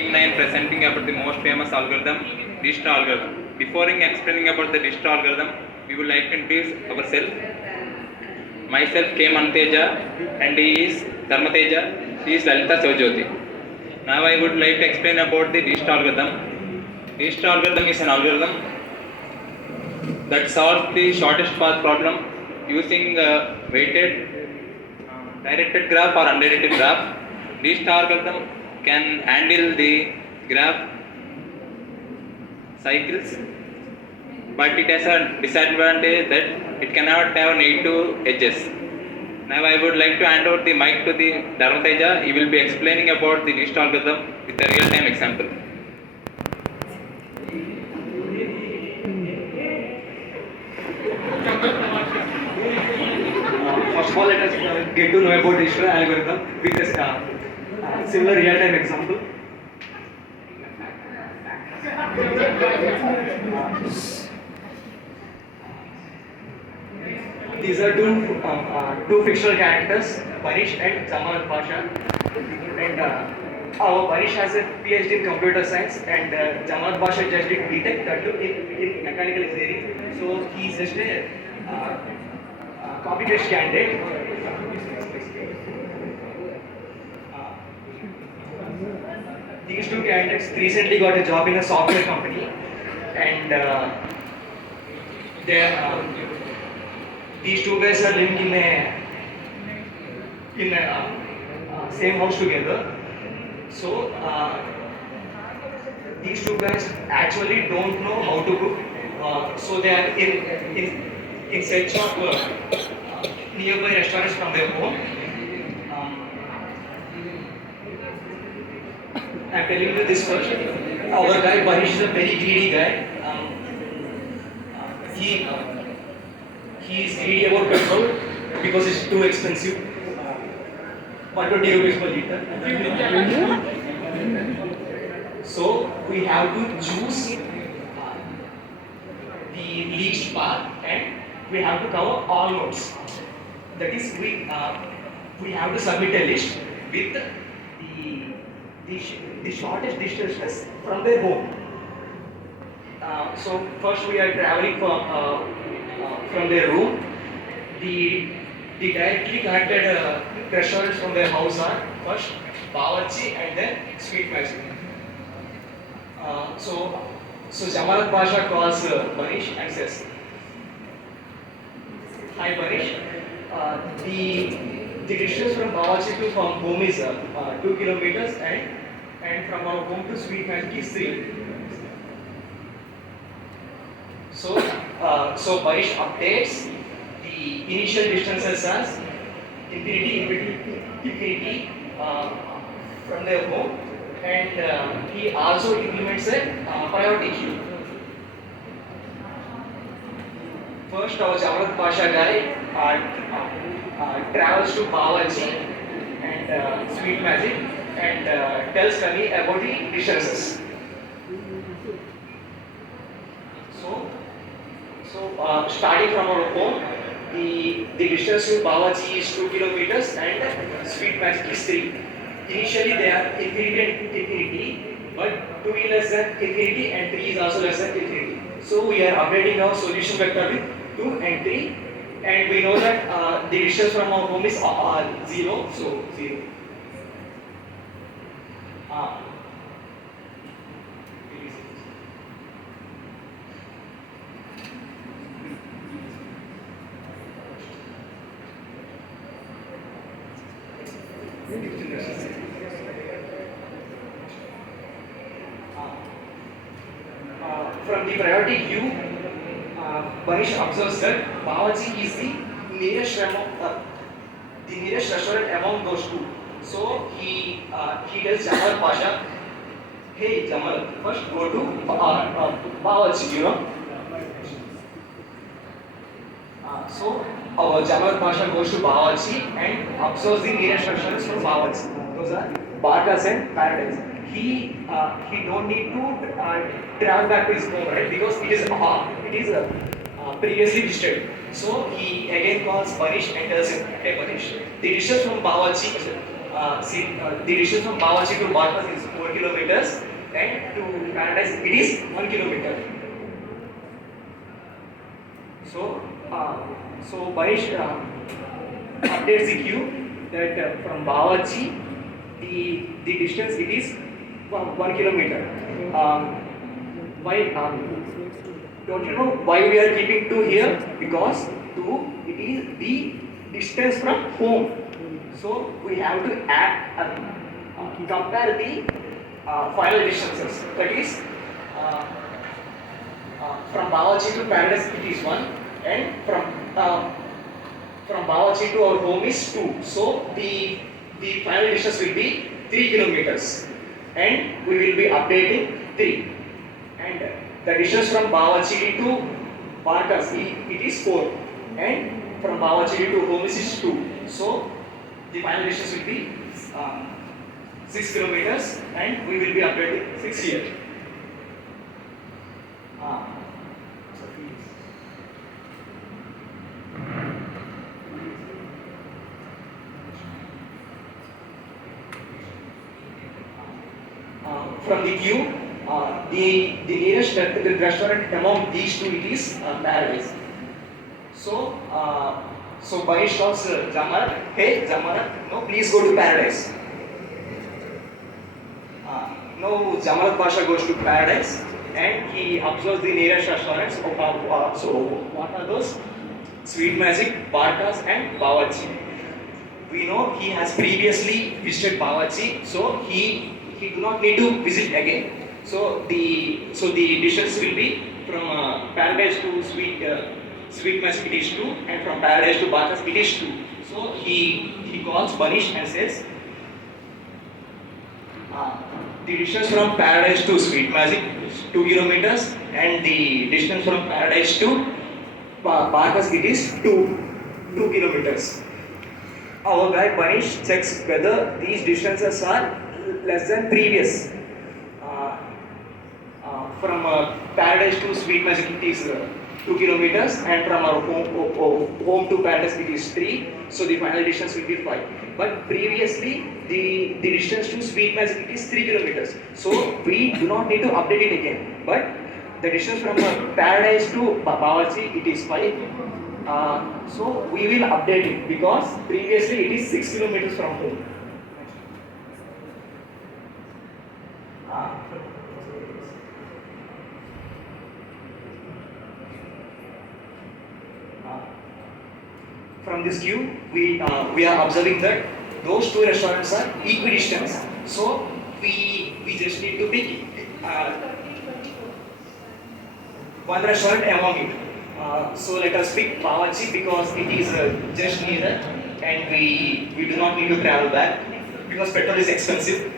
Team 9 presenting about the most famous algorithm, Dijakstra algorithm. Before explaining about the Dijakstra algorithm, we would like to introduce ourselves. Myself K. Manteja and he is Dharmateja, she is Lalita Sojoti. Now I would like to explain about the Dijakstra algorithm. Dijakstra algorithm is an algorithm that solves the shortest path problem using weighted, directed graph or undirected graph. Dijakstra algorithm can handle the graph cycles, but it has a disadvantage that it cannot have negative edges. Now I would like to hand over the mic to the Dharmateja. He will be explaining about the Dijakstra algorithm with a real-time example. First of all, let us get to know about Dijakstra algorithm with a similar real-time example. These are two fictional characters, Parish and Jamaat Pasha. And our Parish has a PhD in computer science, and Jamaat Pasha just did BTech, that too in mechanical engineering. So he's just a copy paste candidate. These two candidates recently got a job in a software company, and these two guys are living in a same house together. So these two guys actually don't know how to cook. So they are in search of nearby restaurants from their home. I'm telling you this first. Our guy Parish is a very greedy guy. He is greedy about petrol because it's too expensive. 120 rupees per liter. So we have to choose the least path, and we have to cover all nodes. That is, we have to submit a list with the shortest distances from their home. So first we are traveling from their room. The directly connected restaurants from their house are first Bawarchi and then Sweet Magic. So Jamaat Pasha calls Parish and says, "Hi Parish, the distance from Bawarchi to from home is 2 kilometers, and from our home to Sweet Magic is 3. So Parish updates the initial distances as infinity from their home, and he also implements a priority queue. First, our Jamaat Pasha guy travels to Bawarchi and Sweet Magic and tells Kami about the distances. So starting from our home, the distance to Bawarchi is 2 kilometers and Sweet Magic is 3. Initially they are infinity and infinity, but 2 is less than infinity and 3 is also less than infinity. So we are updating our solution vector with 2 and 3, and we know that the distance from our home is 0, so 0. From the priority queue, Parish observes that Bawarchi is the nearest restaurant among those two. So he tells Jamal Pasha, "Hey Jamal, first go to Bawarchi, you know." So our Jamal Pasha goes to Bawarchi and observes the nearest restaurants from Bawarchi. Those are Barkas and Paradise. He don't need to travel back to his home, right? Because it is previously listed. So he again calls Parish and tells him, "Hey Parish, the distance from Bawarchi to Barkas is 4 kilometers, Paradise, it is 1 kilometer. So, Barish updates the queue that from Bawachi, the distance it is 1 kilometer. Why? Don't you know why we are keeping 2 here? Because 2 it is the distance from home. So we have to compare the final distances. That is from Bawachi to Paradise it is 1, and from Bawachi to our home is 2. So the final distance will be 3 kilometers, and we will be updating 3. And the distance from Bawachi to Barkas it is 4, and from Bawachi to home is 2. So the final distance will be 6 kilometers, and we will be updating 6 here. From the queue, the nearest restaurant among these 2 it is Paradise. So Banish talks Jamarat, hey Jamarat, no, please go to Paradise. No, Jamarat Pasha goes to Paradise, and he observes the nearest restaurants. So what are those? Sweet Magic, Barkas, and Bawachi. We know he has previously visited Bawachi, so he do not need to visit again. So the distance will be from Paradise to Sweet Magic it is 2, and from Paradise to Barkas it is 2. So he calls Banish and says the distance from Paradise to Sweet Magic is 2 kilometers, and the distance from Paradise to Barkas it is 2 kilometers. Our guy Banish checks whether these distances are less than previous. From Paradise to Sweet Magic it is 2 kilometers, and from our home to Paradise it is 3. So the final distance will be 5. But previously the distance to Sweet Magic it is 3 kilometers. So we do not need to update it again. But the distance from Paradise to Bawachi it is 5. So we will update it because previously it is 6 kilometers from home. From this queue, we are observing that those 2 restaurants are equidistant. So we just need to pick one restaurant among it. So let us pick Bawachi because it is just nearer, and we do not need to travel back because petrol is expensive.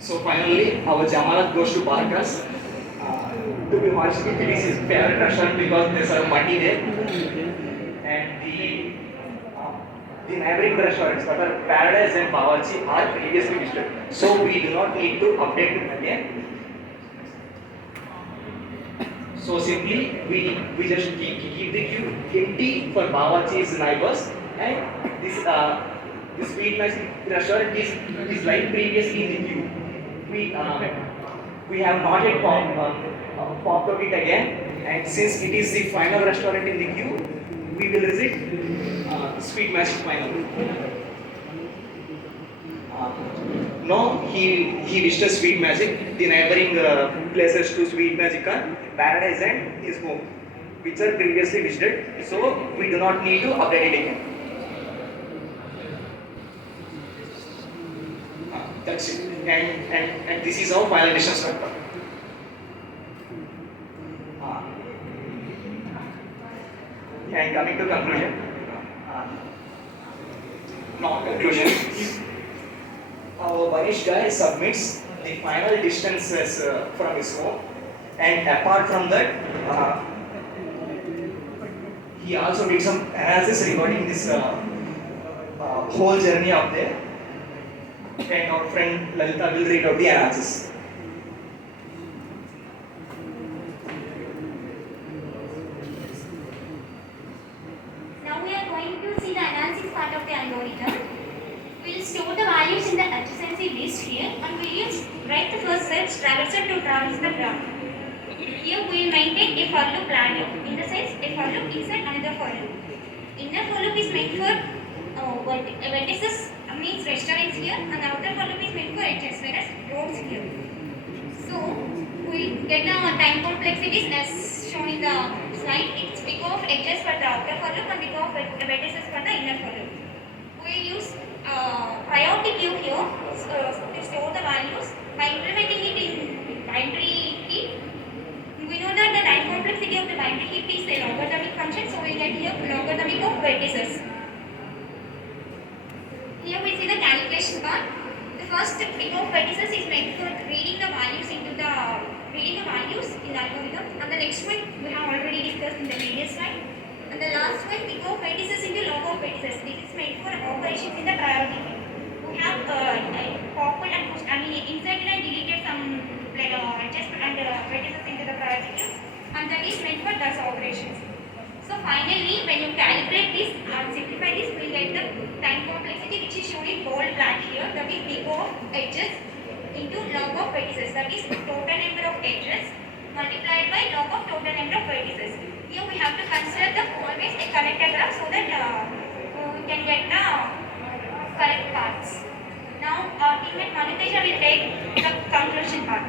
So finally, our Jamarat goes to Barkas. To be honest, it is his favorite restaurant because there's a money there, and the neighboring restaurants, that are Paradise and Bawachi, are previously visited. So we do not need to update it again. So simply we just keep the queue empty for Bawachi's neighbors, and this Sweet Magic restaurant is like previously in the queue. We have not yet popped up it again, and since it is the final restaurant in the queue, we will visit Sweet Magic finally. No, he visits Sweet Magic. The neighboring places to Sweet Magic are Paradise and his home, which are previously visited. So we do not need to update it again. That's it. And this is our final distance factor. And coming to conclusion. Conclusion. Our Banish guy submits the final distances from his home, and apart from that, he also did some analysis regarding this whole journey up there. And our friend Lalita will read out the analysis. Now we are going to see the analysis part of the algorithm. in the adjacency list here and we use write the first steps traversal to traverse the graph. Here we will maintain a for loop planner. In the sense, a for loop inside another for loop. Inner for loop is meant for vertices means restaurants here and the outer for loop is meant for edges whereas roads here. So we'll get the time complexities as shown in the slide. It's big of edges for the outer for loop and big of vertices for the inner for loop. We use priority queue here to store the values by implementing it in binary heap. We know that the time complexity of the binary heap is a logarithmic function, so we get here logarithmic of vertices. Here we see the calculation part. The first bit of vertices is meant for reading the values in the algorithm, and the next one we have already discussed in the previous slide. And the last one, we go vertices into log of vertices. This is made for operations in the priority queue. We have copied and pushed, inserted and deleted some adjustment and vertices into the priority queue, and that is meant for those operations. So finally, when you calibrate this and simplify this, we get the time complexity which is shown in bold black here. That is big of edges into log of vertices. That is total number of edges multiplied by log of total number of vertices. Here we have to consider the always a connected graph so that we can get the correct paths. Now our teammate Manuteja will take the conclusion part.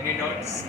Any notes?